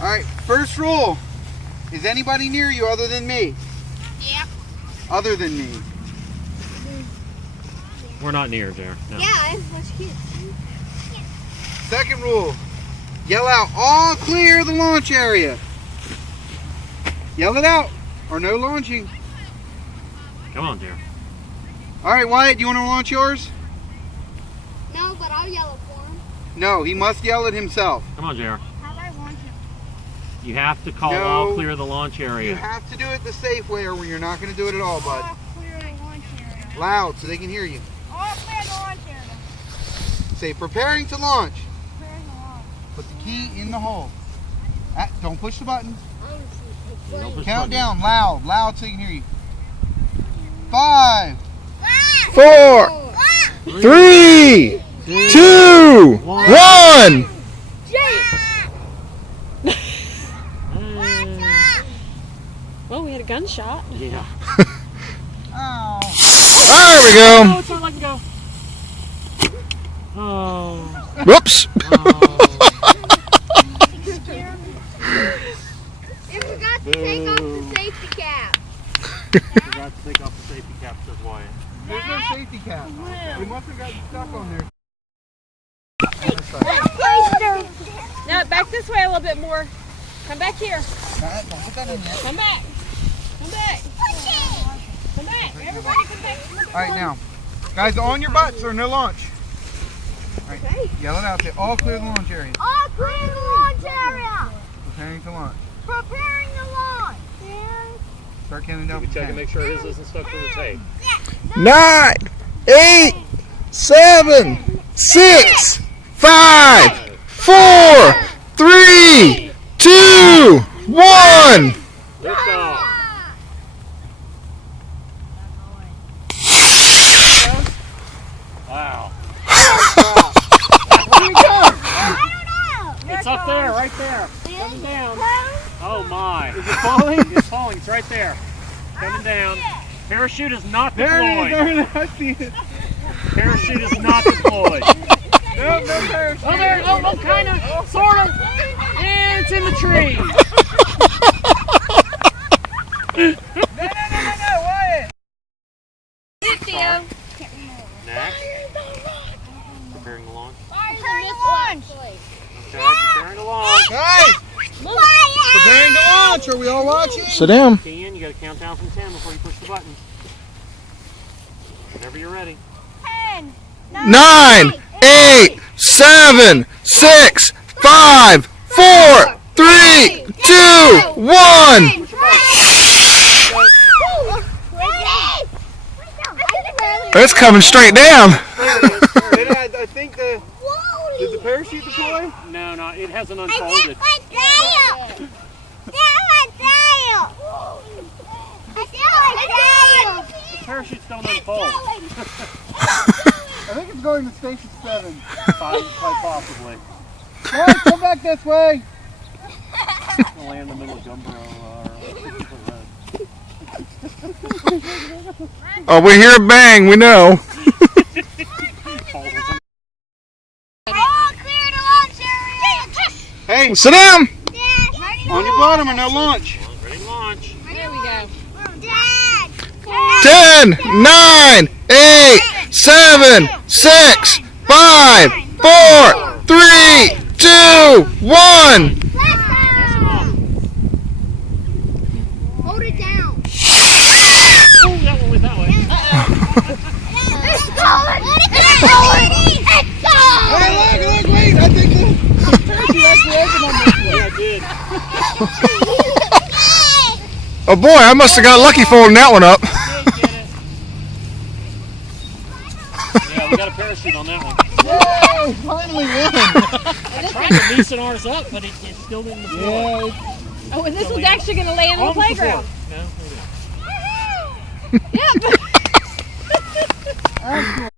Alright, first rule. Is anybody near you other than me? Yeah. Other than me. We're not near there. No. Yeah, that's cute. Second rule. Yell out, all clear the launch area. Yell it out, or no launching. Come on, dear. Alright, Wyatt, you want to launch yours? No, but I'll yell it for him. No, he must yell it himself. Come on, dear. How do I launch him? You have to call No. all clear the launch You area. have to do it the safe way or you're not going to do it at all, bud. All clear the launch area. Loud so they can hear you. All clear the launch area. Say, preparing to launch. Clearing the launch. Put the key in the hole. Don't push the button. Don't push Count the down loud so you can hear you. 5, 4, 3, 2, 1. Well, we had a gunshot. Yeah. Oh. There we Oh, go. it's not letting go. Oh. Whoops. It forgot to take off the safety cap. Forgot to take off the safety cap, says Wyatt. There's no safety cap. We must have gotten stuck on there. Now, back this way a little bit more. Come back here. Don't put that in yet. Come back. Come back. Come back. Everybody come back. Alright, now. Guys, on your butts or no launch. Alright, yell it out there. All clear the launch area. All clear the launch area. Preparing to launch. Preparing the launch. Start counting down from 10. Make sure his isn't stuck to the tape. 9, 8, 7, 6, 5, 4, 3, 2, 1. Lift off. Wow. Where did it go? It's up there, right there. Coming down. Oh my. Is it falling? It's falling. It's right there. Coming down. Parachute is not There deployed. it is. I see it. Parachute is not deployed. No parachute. Oh, there. Oh, kind of. Sort of. And it's in the tree. No, Wyatt. Next. Preparing the launch. Preparing the launch. Okay, preparing the launch. Guys, preparing to launch. Are we all watching? Sit down. Ian, you got to count down from 10 before you push the button. Whenever you're ready. 10, 9, 8, 7, 6, 5, 4, 3, 2, 1. It's coming straight down. I think did the parachute deploy? No, it hasn't unfolded. The parachutes don't unfold. I think it's going to station 7. Quite possibly. Alright, come back this way. It's going to land in the middle of Gumboro. Oh, we hear a bang. We know. Hey, Sit down. on your bottom or no launch. Ready to launch. There we go. 10, 9, 8, 7, 6, 5, 4, 3, 2, 1. Hold it down. Oh, that one went that way. It's going! It's going! It's going! Hey, look, wait. I think the parachute actually opened on this way. Yeah, I did. Oh boy, I must have got lucky folding that one up. Get it. Yeah, we got a parachute on that one. Yay, finally won. I tried to loosen ours up, but it still didn't deploy. Yeah, Oh, and this one's actually going to land on the playground. No, maybe not. Yep.